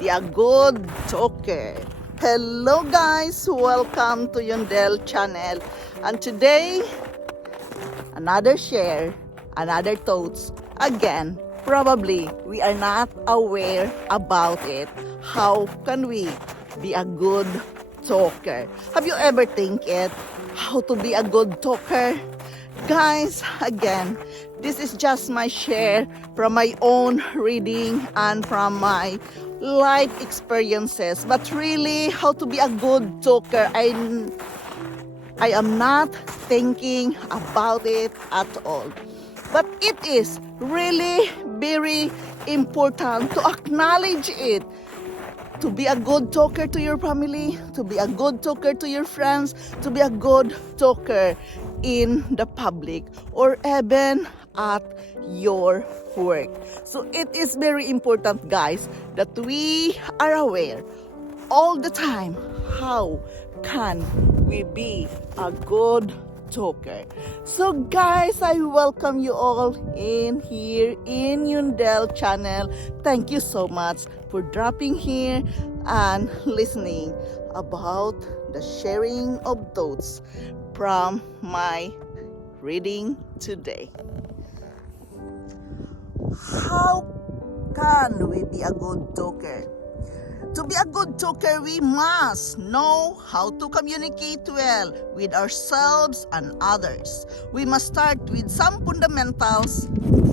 be a good talker. Hello guys, welcome to Yundel channel. And today, another share, another thoughts. Again, probably we are not aware about it. How can we be a good talker? Have you ever think it? How to be a good talker? Guys, again, this is just my share from my own reading and from my life experiences. But really, how to be a good talker, I am not thinking about it at all. But it is really very important to acknowledge it. To be a good talker to your family, to be a good talker to your friends, to be a good talker in the public or even at your work. So it is very important, guys, that we are aware all the time how can we be a good talker. So guys, I welcome you all in here in Yundel channel. Thank you so much for dropping here and listening about the sharing of thoughts from my reading today. How can we be a good talker? To be a good talker, we must know how to communicate well with ourselves and others. We must start with some fundamentals,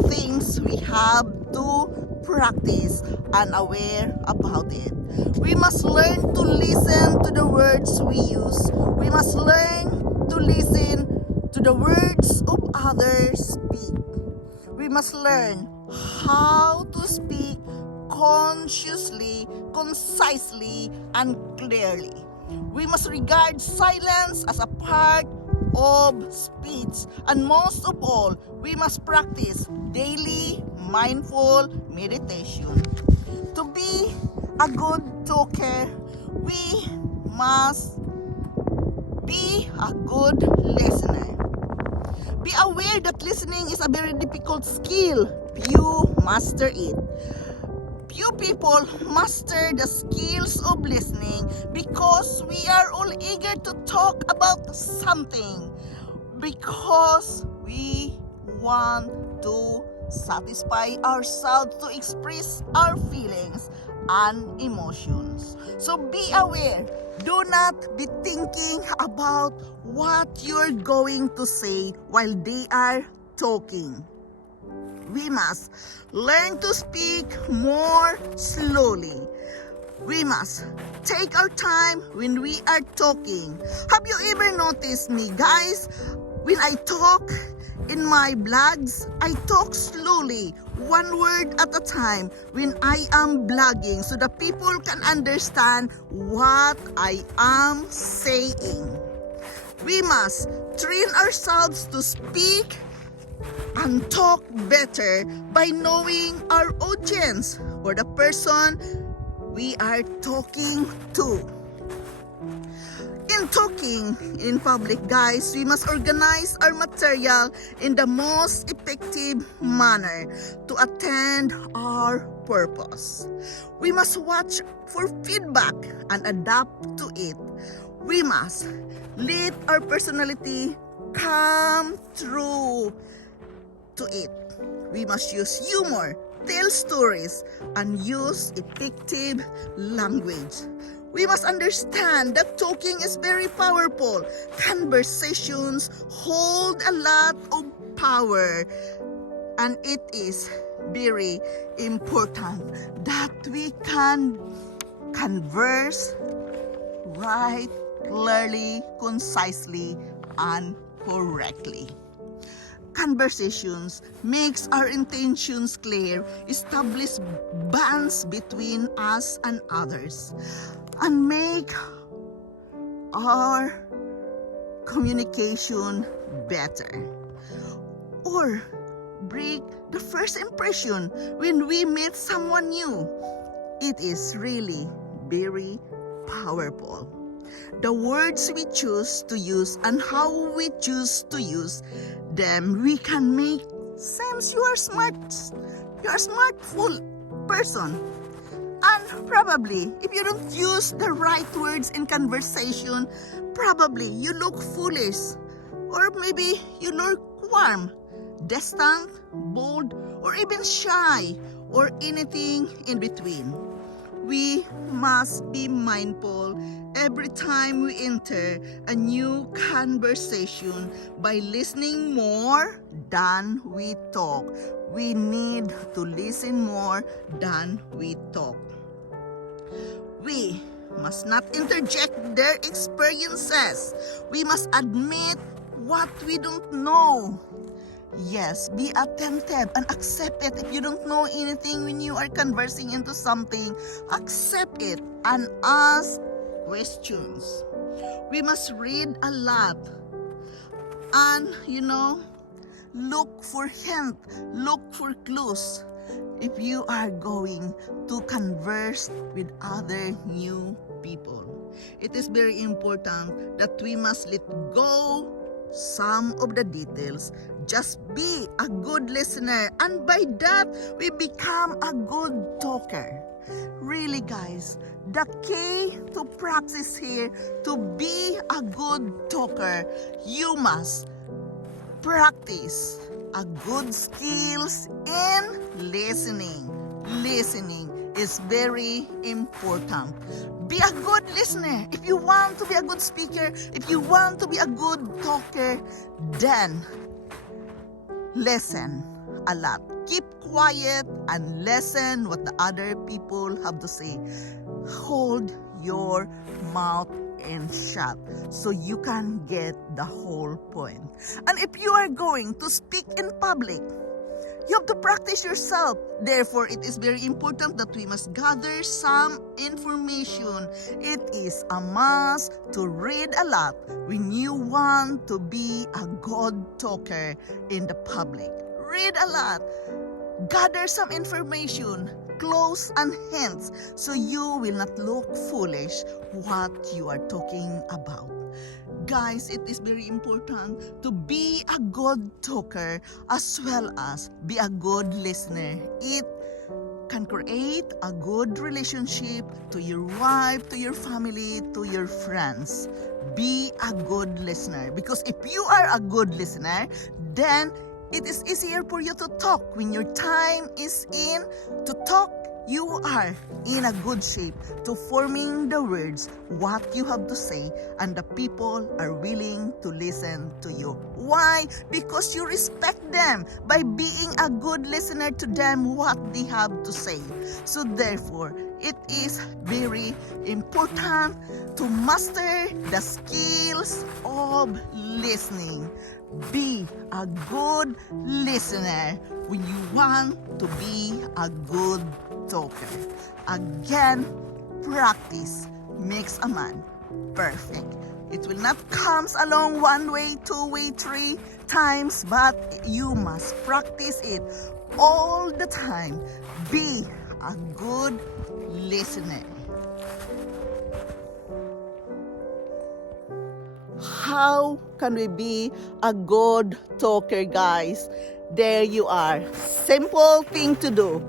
things we have to practice and aware about it. We must learn to listen to the words we use. We must learn to listen to the words of others speak. We must learn how to speak consciously, concisely, and clearly. We must regard silence as a part of speech, and most of all, we must practice daily mindful meditation. To be a good talker, we must be a good listener. Be aware that listening is a very difficult skill. Few master it. Few people master the skills of listening because we are all eager to talk about something, because we want to satisfy ourselves, to express our feelings and emotions. So be aware. Do not be thinking about what you're going to say while they are talking. We must learn to speak more slowly. We must take our time when we are talking. Have you ever noticed me, guys? When I talk in my blogs, I talk slowly, one word at a time when I am blogging, so that people can understand what I am saying. We must train ourselves to speak and talk better by knowing our audience or the person we are talking to. In talking in public, guys, we must organize our material in the most effective manner to attend our purpose. We must watch for feedback and adapt to it. We must let our personality come through to it. We must use humor, tell stories, and use effective language. We must understand that talking is very powerful. Conversations hold a lot of power, and it is very important that we can converse right, clearly, concisely, and correctly. Conversations makes our intentions clear, establish bonds between us and others, and make our communication better, or break the first impression when we meet someone new. It is really very powerful. The words we choose to use and how we choose to use them, we can make sense. You are smart, smartful person. And probably, if you don't use the right words in conversation, probably you look foolish. Or maybe you look warm, distant, bold, or even shy, or anything in between. We must be mindful every time we enter a new conversation by listening more than we talk. We need to listen more than we talk. We must not interject their experiences. We must admit what we don't know. Yes, be attentive and accept it. If you don't know anything when you are conversing into something, accept it and ask questions. We must read a lot and, look for hint, look for clues if you are going to converse with other new people. It is very important that we must let go some of the details. Just be a good listener, and by that we become a good talker. Really, guys, the key to practice here, to be a good talker, you must practice a good skills in listening. Listening is very important. Be a good listener. If you want to be a good speaker, if you want to be a good talker, then listen a lot. Keep quiet and listen what the other people have to say. Hold your mouth and shut so you can get the whole point. And if you are going to speak in public, you have to practice yourself. Therefore, it is very important that we must gather some information. It is a must to read a lot when you want to be a good talker in the public. Read a lot. Gather some information, clues and hints, so you will not look foolish what you are talking about. Guys, it is very important to be a good talker as well as be a good listener. It can create a good relationship to your wife, to your family, to your friends. Be a good listener, because if you are a good listener, then it is easier for you to talk. When your time is in to talk, you are in a good shape to forming the words, what you have to say, and the people are willing to listen to you. Why? Because you respect them by being a good listener to them, what they have to say. So therefore, it is very important to master the skills of listening. Be a good listener when you want to be a good talker. Again, practice makes a man perfect. It will not come along 1 way, 2 way, 3 times, but you must practice it all the time. Be a good listener. How can we be a good talker, guys? There you are. Simple thing to do.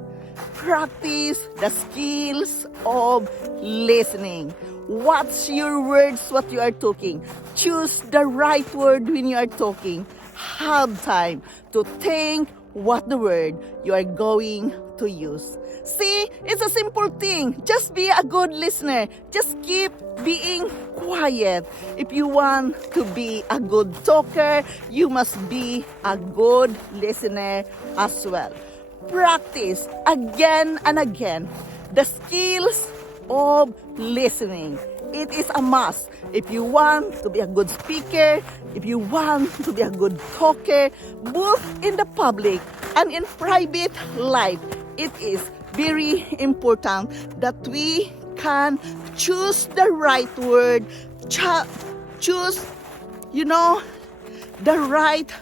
Practice the skills of listening. Watch your words, what you are talking. Choose the right word when you are talking. Have time to think what the word you are going to use. See, it's a simple thing. Just be a good listener. Just keep being quiet. If you want to be a good talker, you must be a good listener as well. Practice again and again the skills of listening. It is a must. If you want to be a good speaker, if you want to be a good talker, both in the public and in private life, it is very important that we can choose the right word, choose, the right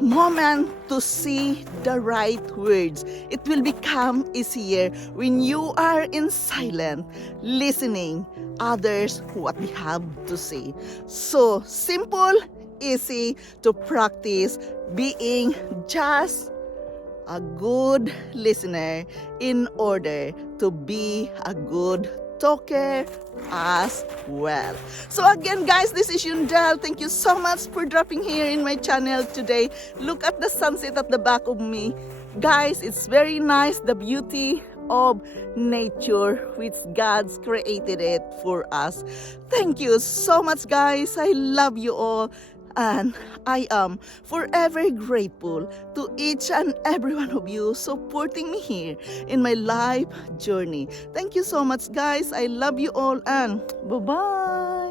moment to see the right words. It will become easier when you are in silence, listening others what they have to say. So simple, easy to practice being just a good listener in order to be a good talker as well. So again, guys, this is Yundel. Thank you so much for dropping here in my channel today. Look at the sunset at the back of me. Guys, it's very nice, the beauty of nature which God's created it for us. Thank you so much, guys. I love you all. And I am forever grateful to each and every one of you supporting me here in my life journey. Thank you so much, guys. I love you all, and bye-bye.